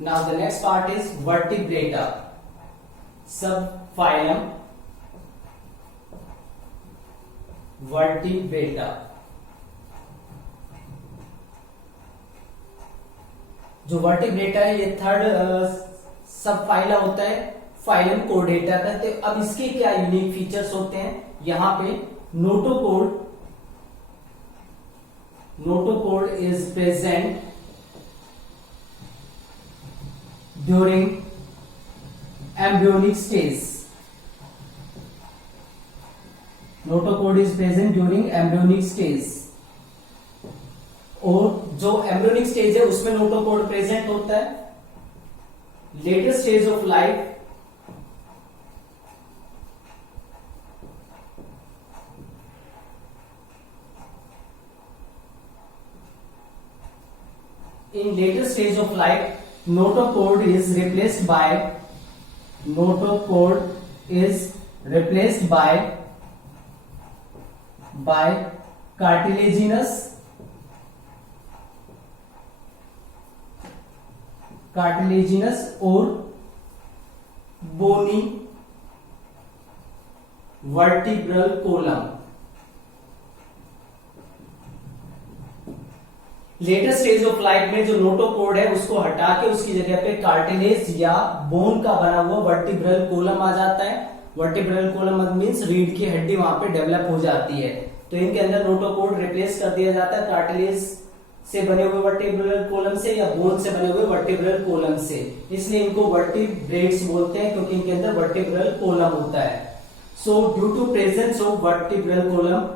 Now the next part is vertebrata, subphylum vertebrata. जो vertebrata है ये थर्ड सब फाइला होता है फाइलम कोर्डेटा का। तो अब इसके क्या यूनिक फीचर्स होते हैं, यहां पे notochord is present during embryonic stage. Notochord is present during embryonic stage, और जो एम्ब्रियोनिक स्टेज है उसमें नोटोकोड प्रेजेंट होता है। Later stage of life in later stage of life notocode is replaced by cartilaginous और bony vertebral column। Latest stage of life में जो notochord है उसको हटा के उसकी जगह पे कार्टिलेज या बोन का बना हुआ वर्टिब्रल कोलम आ जाता है। वर्टिब्रल कोलम मींस रीढ़ की हड्डी वहां पे डेवलप हो जाती है, तो इनके अंदर नोटोकोड रिप्लेस कर दिया जाता है कार्टिलेज से बने हुए वर्टिब्रल कोलम से या बोन से बने हुए वर्टिब्रल कोलम से। इसलिए इनको वर्टिब्रेट्स बोलते हैं क्योंकि इनके अंदर वर्टिब्रल कोलम होता है। So due to presence of vertebral column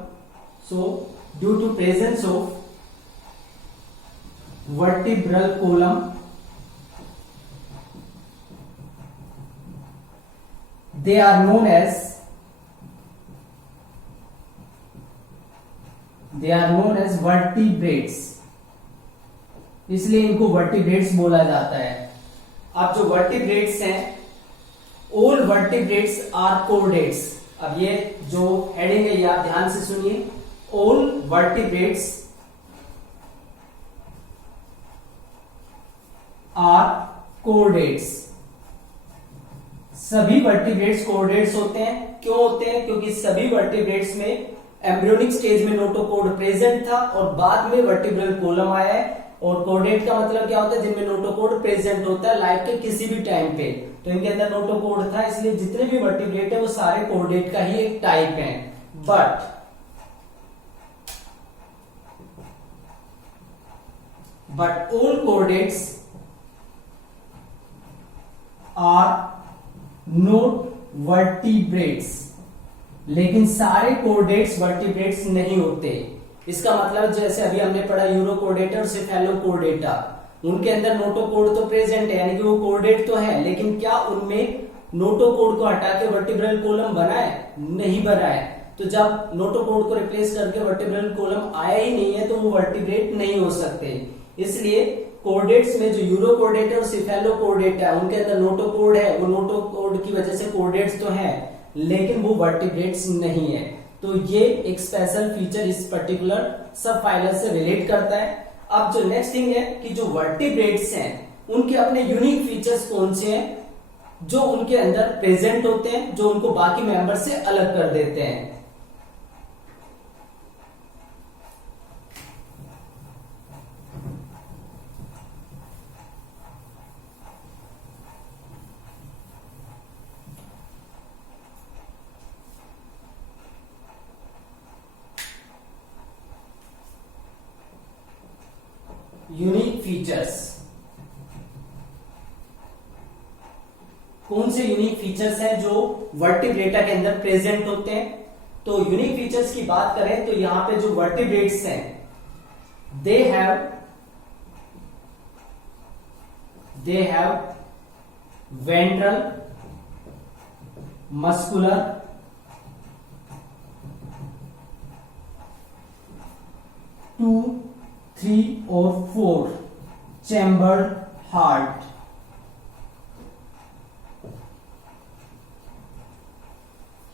they are known as vertebrates, इसलिए इनको वर्टिब्रेट्स बोला जाता है। अब जो वर्टिब्रेट्स हैं, ऑल वर्टिब्रेट्स आर कोर्डेट्स। अब ये जो हेडिंग है ये आप ध्यान से सुनिए, ऑल वर्टिब्रेट्स आर कोर्डेट्स। सभी वर्टिब्रेट्स कोर्डेट्स होते हैं। क्यों होते हैं? क्योंकि सभी वर्टिब्रेट्स में एम्ब्रियोनिक स्टेज में नोटोकोड प्रेजेंट था और बाद में वर्टिब्रल कोलम आया है। और कोर्डेट का मतलब क्या होता है? जिनमें नोटोकोड प्रेजेंट होता है लाइफ के किसी भी टाइम पे। तो इनके अंदर नोटोकोड था, इसलिए जितने भी वर्टिब्रेट है वो सारे कोर्डेट का ही एक टाइप है। But all chordates are not vertebrates, लेकिन सारे कोर्डेट्स वर्टिब्रेट्स नहीं होते। इसका मतलब जैसे अभी हमने पढ़ा यूरोकोर्डेटा और सेफेलोकोर्डेटा, उनके अंदर नोटोकोड तो प्रेजेंट है, यानी कि वो कोर्डेट तो है, लेकिन क्या उनमें नोटोकोड को हटा के वर्टिब्रल कोलम बना है? नहीं बना है। तो जब नोटोकोड को रिप्लेस करके वर्टिब्रल कोलम आया ही नहीं है तो वो वर्टिब्रेट नहीं हो सकते। इसलिए कोर्डेट्स में जो यूरोकोर्डेटा और सेफेलोकोर्डेटा है उनके अंदर नोटोकोड है, वो नोटोकोड की वजह से कोर्डेट्स तो है लेकिन वो वर्टिब्रेट्स नहीं है। तो ये एक स्पेशल फीचर इस पर्टिकुलर सब फाइलम से रिलेट करता है। अब जो नेक्स्ट थिंग है कि जो वर्टिब्रेट्स हैं उनके अपने यूनिक फीचर्स कौन से हैं जो उनके अंदर प्रेजेंट होते हैं, जो उनको बाकी मेंबर से अलग कर देते हैं। यूनिक फीचर्स कौन से यूनिक फीचर्स हैं जो वर्टिब्रेटा के अंदर प्रेजेंट होते हैं? तो यूनिक फीचर्स की बात करें तो यहां पे जो वर्टिब्रेट्स हैं they have ventral muscular to 3 और 4 चैम्बर्ड हार्ट।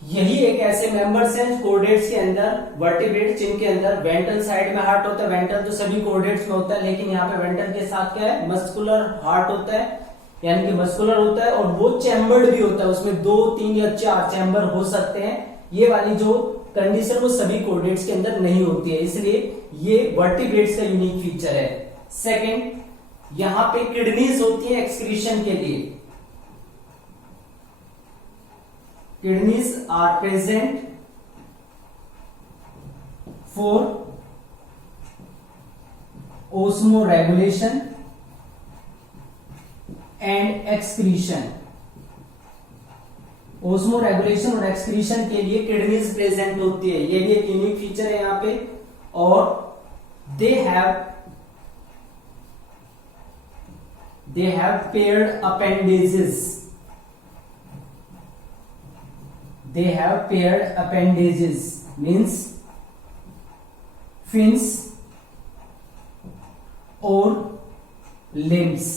यही एक ऐसे मेंबर्स हैं कोर्डेट्स के अंदर, वर्टिब्रेट जिनके अंदर वेंट्रल साइड में हार्ट होता है। वेंट्रल तो सभी कोर्डेट्स में होता है, लेकिन यहाँ पे वेंट्रल के साथ क्या है, मस्कुलर हार्ट होता है, यानी कि मस्कुलर होता है, और वो चैम्बर्ड भी होता है, उसमें 2, 3 या 4 चैम्बर हो सकते हैं। ये वाली जो कंडीशन वो सभी कोर्डेट्स के अंदर नहीं होती है, इसलिए ये वर्टिब्रेट्स का यूनिक फीचर है। सेकेंड, यहां पे किडनीज होती है एक्सक्रीशन के लिए। Kidneys are present for osmoregulation and excretion। osmoregulation और excretion के लिए किडनीज प्रेजेंट होती है, ये भी एक यूनिक फीचर है यहाँ पे। और they have paired appendages। They have paired appendages means fins और limbs।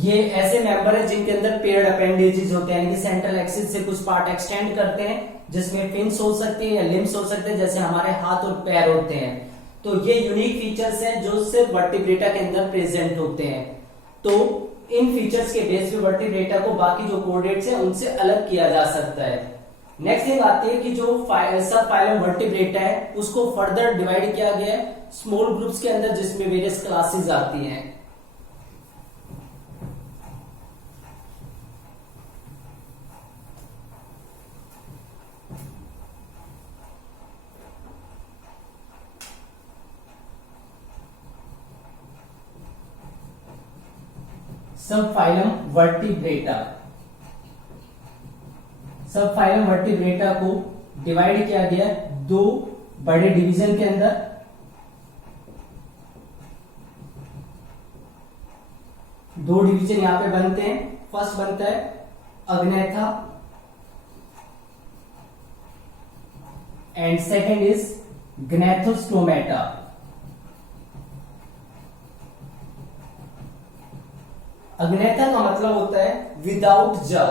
ये ऐसे मेंबर है जिनके अंदर पेयर्ड अपेंडेजेस होते हैं, यानी कि सेंट्रल एक्सिस से कुछ पार्ट एक्सटेंड करते हैं, जिसमें फिन्स हो सकती है या लिम्स हो सकते हैं, जैसे हमारे हाथ और पैर होते हैं। तो ये यूनिक फीचर्स हैं जो सिर्फ वर्टिब्रेटा के अंदर प्रेजेंट होते हैं। तो इन फीचर्स के बेस पे वर्टिब्रेटा को बाकी जो कोर्डेट्स हैं उनसे अलग किया जा सकता है। नेक्स्ट थिंग आती है कि जो सब फाइलम वर्टिब्रेटा है उसको फर्दर डिवाइड किया गया है स्मॉल ग्रुप्स के अंदर, जिसमें वेरियस क्लासेस आती हैं। सब फाइलम वर्टिब्रेटा। सब फाइलम वर्टिब्रेटा को डिवाइड किया गया 2 बड़े डिवीजन के अंदर। दो डिवीजन यहां पे बनते हैं। फर्स्ट बनता है अग्नेथा एंड सेकेंड इज ग्नेथोस्टोमेटा। अग्नेथा का मतलब होता है विदाउट जा,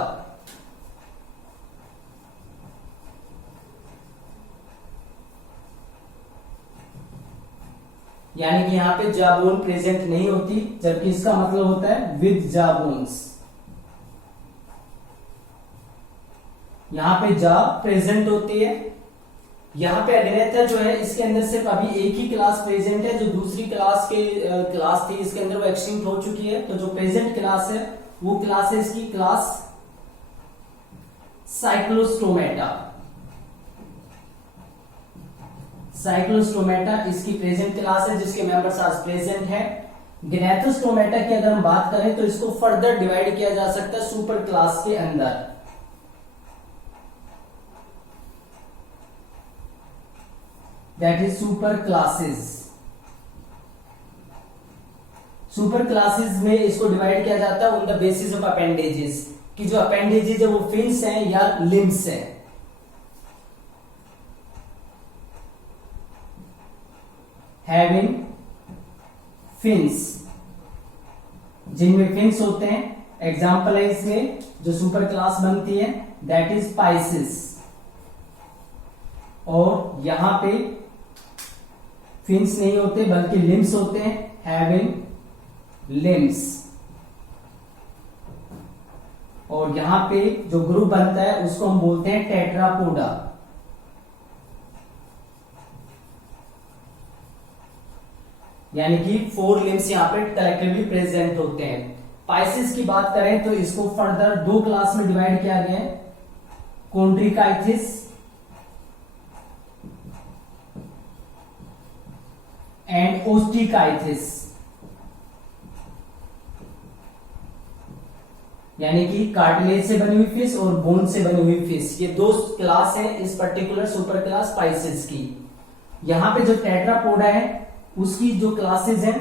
यानी कि यहां पे जाबोन प्रेजेंट नहीं होती, जबकि इसका मतलब होता है विद जाबोन्स। यहां पे जा प्रेजेंट होती है। यहां पे अग्नेथा जो है इसके अंदर सिर्फ अभी एक ही क्लास प्रेजेंट है, जो दूसरी क्लास थी इसके अंदर वो एक्सटिंक्ट हो चुकी है। तो जो प्रेजेंट क्लास है वो क्लास है इसकी क्लास साइक्लोस्टोमेटा। साइक्लोस्टोमेटा इसकी प्रेजेंट क्लास है जिसके मेंबर्स आज प्रेजेंट है। ग्नेथोस्टोमेटा की अगर हम बात करें तो इसको फर्दर डिवाइड किया जा सकता है सुपर क्लास के अंदर। That is super classes. Super classes में इसको डिवाइड किया जाता है on the basis of appendages, कि जो अपेंडेजेस है वो फिन्स हैं या लिम्स हैं। हैविंग फिन्स, जिनमें फिन्स होते हैं। एग्जाम्पल है इसमें जो सुपर क्लास बनती है दैट इज पाइसिस। और यहां पे फिन्स नहीं होते बल्कि लिम्स होते हैं, हैविंग लिम्स। और यहां पे जो ग्रुप बनता है उसको हम बोलते हैं टेट्रापोडा। यानी कि 4 लिम्स यहां पे कलेक्टिवली प्रेजेंट होते हैं। पाइसिस की बात करें तो इसको फर्दर 2 क्लास में डिवाइड किया गया है, कॉन्ड्रिकाइथिस एंड ओस्टिकाइथिस। यानी कि कार्टिलेज से बनी हुई फिश और बोन से बनी हुई फिश, ये 2 क्लास है इस पर्टिकुलर सुपर क्लास पाइसिस की। यहां पे जो टेट्रापोडा है उसकी जो क्लासेस हैं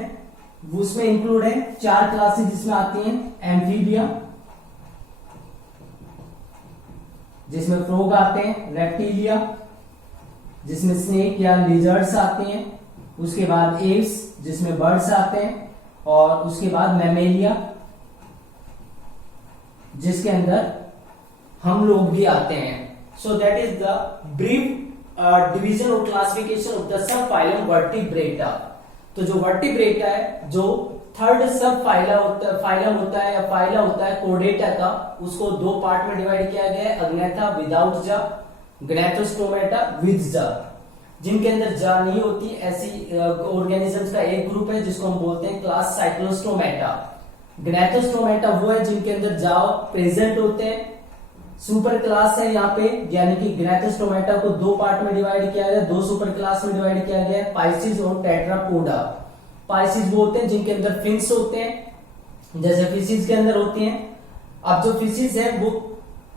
उसमें इंक्लूड है 4 क्लासेस जिसमें आती हैं। एम्फीबिया, जिसमें फ्रॉग आते हैं। रेप्टिलिया, जिसमें स्नेक या लिजर्ड्स आते हैं। उसके बाद एप्स, जिसमें बर्ड्स आते हैं। और उसके बाद मैमेलिया, जिसके अंदर हम लोग भी आते हैं। So that is the brief division और classification of the sub phylum Vertebrata. तो जो वर्टिब्रेटा है, जो थर्ड सब फाइलम होता है या फाइला होता है कोर्डेटा का, उसको दो पार्ट में डिवाइड किया गया है, अग्नेथा विदाउट जा, ग्नैथोस्टोमेटा विद जा। जिनके अंदर जा नहीं होती ऐसी ऑर्गेनिजम्स का एक ग्रुप है जिसको हम बोलते हैं क्लास साइक्लोस्टोमेटा। ग्नैथोस्टोमेटा वो है जिनके अंदर जा प्रेजेंट होते हैं। सुपर क्लास है यहाँ पे, यानी कि ग्नैथोस्टोमेटा को दो पार्ट में डिवाइड किया गया, दो सुपर क्लास में डिवाइड किया गया है, पाइसिस और टेट्रापोडा। पाइसिस वो होते हैं जिनके अंदर फिन्स होते हैं, जैसे फिशिज के अंदर होती हैं। अब जो फिशिज है वो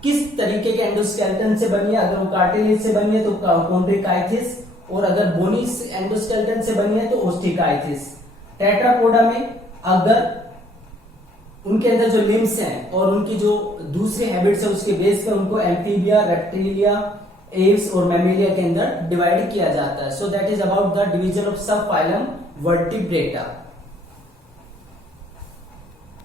किस तरीके के एंडोस्केलेटन से बनी है, अगर वो कार्टिलेज से बनी है तो कॉन्ड्रिकाइथिस, और अगर बोनी एंडोस्केलेटन से बनी है तो ओस्टिकाइथिस। टेट्रापोडा में अगर उनके अंदर जो लिम्स हैं और उनकी जो दूसरी हैबिट्स है उसके बेस पे उनको एम्फीबिया, रेप्टिलिया, एव्स और मैमेलिया के अंदर डिवाइड किया जाता है। सो that is about the division of सब फाइलम वर्टिब्रेटा।